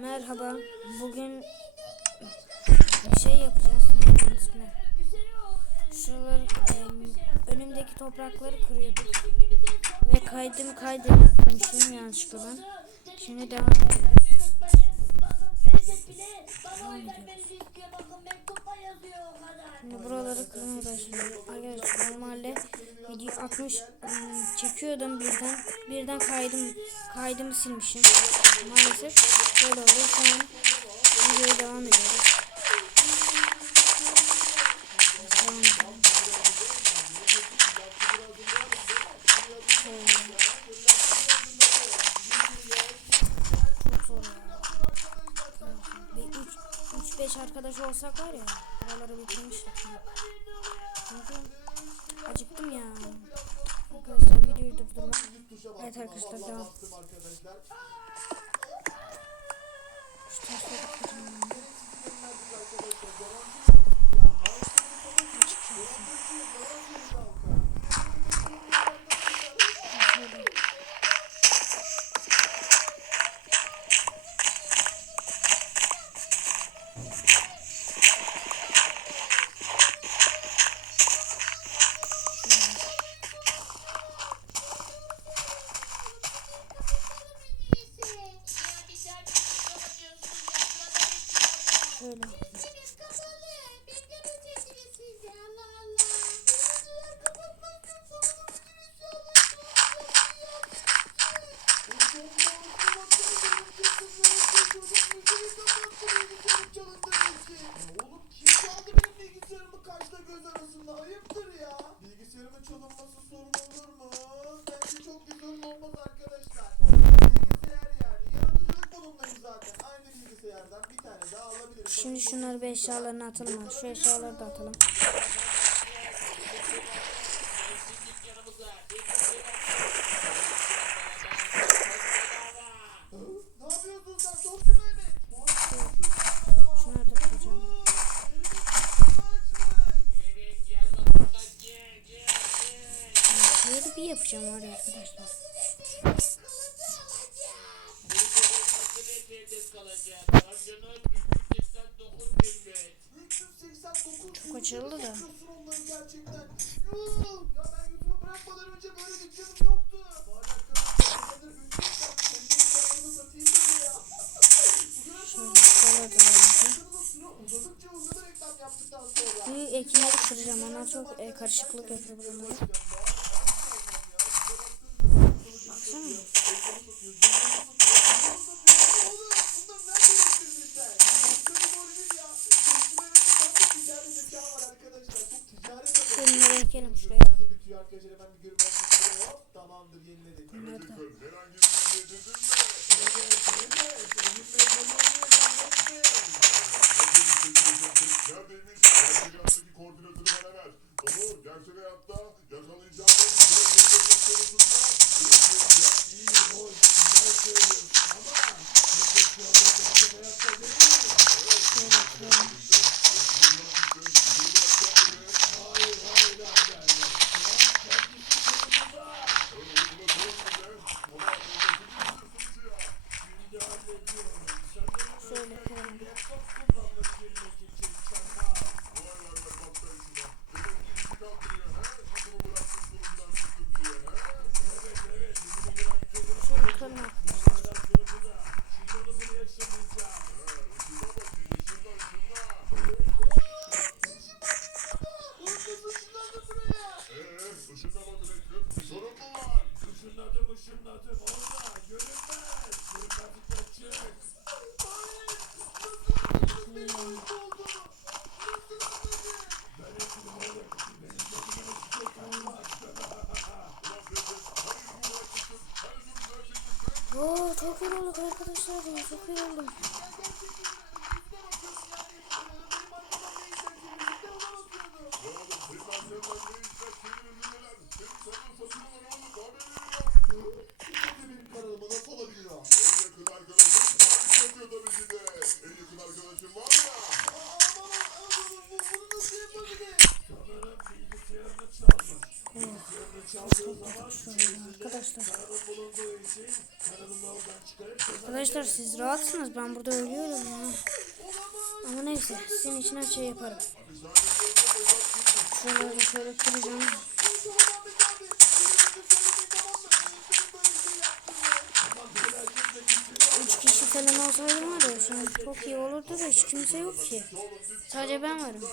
Merhaba. Bugün bir şey yapacağız. Şuraları em, önümdeki toprakları kırıyorduk. Ve kaydım kaydetmişim yanlışlıkla ben. Şimdi devam ediyoruz. Şimdi buraları kırmaya başlıyorum. Arkadaşlar normalde video 60 ım, çekiyordum birden. Birden kaydım kaydımı silmişim. Maalesef böyle an videoya devam ediyoruz. Devam edelim. Şöyle. Çok zor ya. Bir 3 3-5 arkadaş olsak var ya buraları bitirmiştik. Çünkü acıktım ya. Arkadaşlar videoyu durdurmak. Evet arkadaşlar devam. yes, yes. Eşyalarını atalım. Şu eşyaları da atalım. Bir yapacağım var arkadaşlar. Çok açıldı da. bir ekinleri kıracağım. Onlar çok e, karışıklık yapıyor buraları. Baksana. Şey dedirdin mi? Neredeymiş? Gerçek hayatta yakalayacağım süre getirmek Işınladım ışınladım orada görünmez. Görünmezlik açık. Ben hepsini böyle benim gözüme çiçek kalmaz. Oo çok iyi olduk arkadaşlar. Çok iyi Arkadaşlar. Arkadaşlar siz rahatsınız. Ben burada ölüyorum ya. Ama neyse. Sizin için her şey yaparım. Şuraları şöyle kıracağım. Üç kişi falan olsaydı var ya şu an çok iyi olurdu da hiç kimse yok ki. Sadece ben varım.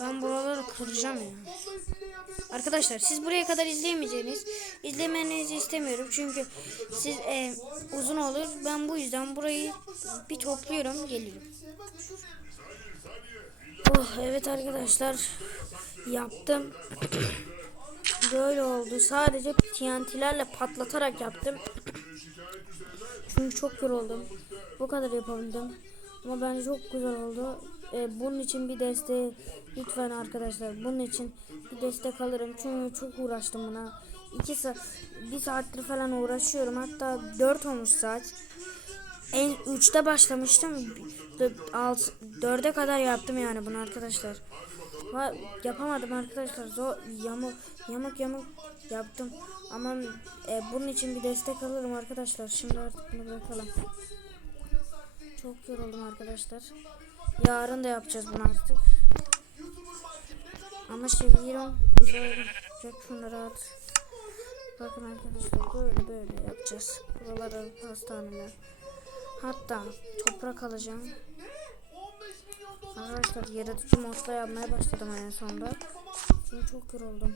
Ben buraları kıracağım ya. Arkadaşlar siz buraya kadar izleyemeyeceğiniz, izlemenizi istemiyorum çünkü siz e, uzun olur. Ben bu yüzden burayı bir topluyorum, geliyorum. Oh evet arkadaşlar yaptım. Böyle oldu. Sadece TNT'lerle patlatarak yaptım. Çünkü çok yoruldum. Bu kadar yapabildim. Ama bence çok güzel oldu. Ee, bunun için bir desteği lütfen arkadaşlar. Bunun için bir destek alırım. Çünkü çok uğraştım buna. 2 saat, bir saattir falan uğraşıyorum. Hatta 4 olmuş saat. En 3'te başlamıştım. 4'e kadar yaptım yani bunu arkadaşlar. Va- yapamadım arkadaşlar. Zor yamuk yamuk yamuk yaptım. Ama e, bunun için bir destek alırım arkadaşlar. Şimdi artık bunu bırakalım. Çok yoruldum arkadaşlar. Yarın da yapacağız bunu artık. Ama şey Hero çek şunları at. Bakın arkadaşlar böyle böyle yapacağız. Buralara hastaneler. Hatta toprak alacağım. Arkadaşlar yaratıcı modda yapmaya başladım en sonunda. Çünkü çok yoruldum.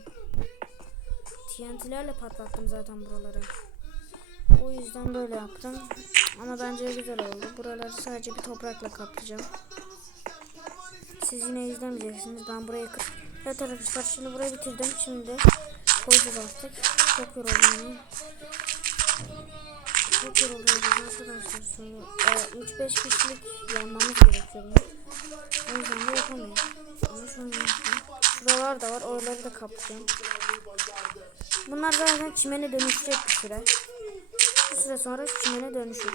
TNT'lerle patlattım zaten buraları. O yüzden böyle yaptım. Ama bence güzel oldu. Buraları sadece bir toprakla kaplayacağım. Siz yine izlemeyeceksiniz. Ben burayı kır- Evet arkadaşlar şimdi burayı bitirdim. Şimdi koyacağız artık. Çok yoruldum. Çok yoruluyoruz arkadaşlar. Sonra e, 3-5 kişilik yanmamız gerekiyor. O yüzden de yapamıyorum. Ama şunu yapayım. Şuralar da var. Oraları da kaplayacağım. Bunlar zaten çimene dönüşecek bir süre. Bir süre sonra çimene dönüşür.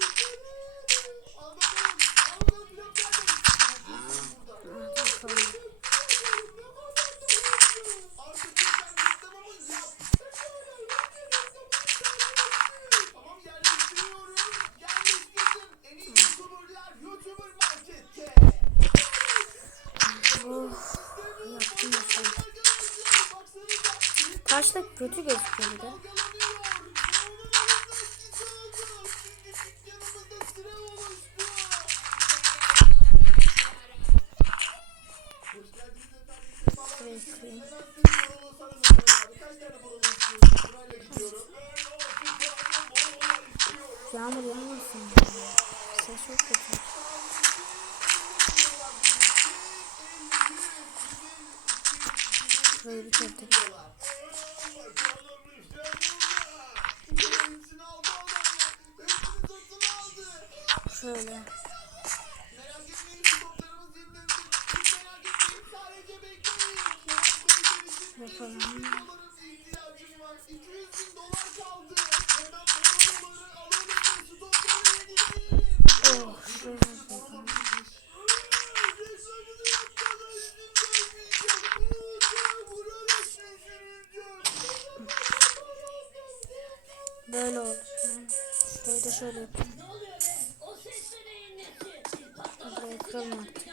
Kaçta kötü gözüküyor bir de. Yağmur yağmasın. Ses çok kötü. Şurayı bitirdik. Şöyle. Yapalım. Oh. Böyle oldu. Da şöyle yapayım. Burayı kıralım artık.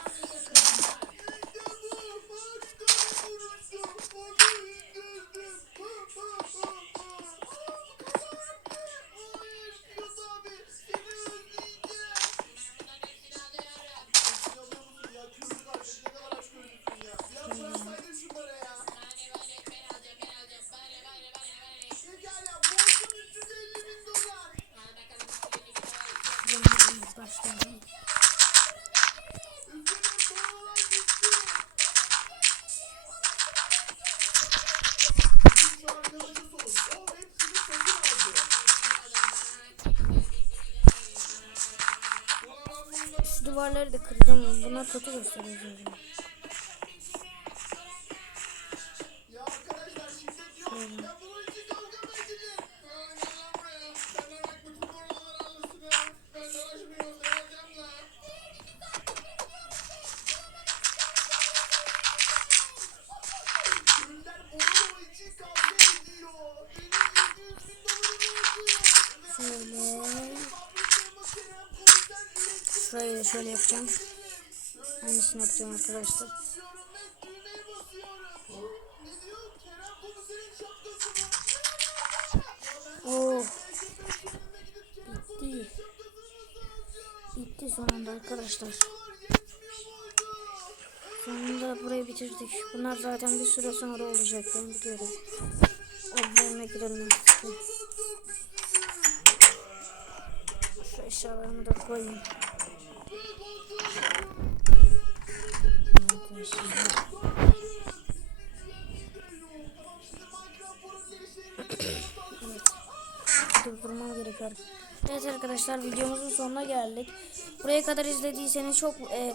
Duvarları da kıracağım. Bunlar kötü gösteriyor Şurayı şöyle yapacağım. Aynısını yapacağım arkadaşlar. Oh bitti. Bitti sonunda arkadaşlar. Sonunda burayı bitirdik. Bunlar zaten bir süre sonra olacak ben biliyorum. Evlerine girelim artık. Şu eşyalarımı da koyayım. Durdurmam gerekiyor. Evet arkadaşlar videomuzun sonuna geldik. Buraya kadar izlediyseniz çok e,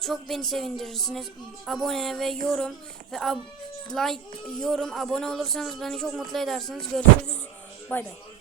çok beni sevindirirsiniz. Abone ve yorum ve ab- like yorum abone olursanız beni çok mutlu edersiniz. Görüşürüz. Bay bay.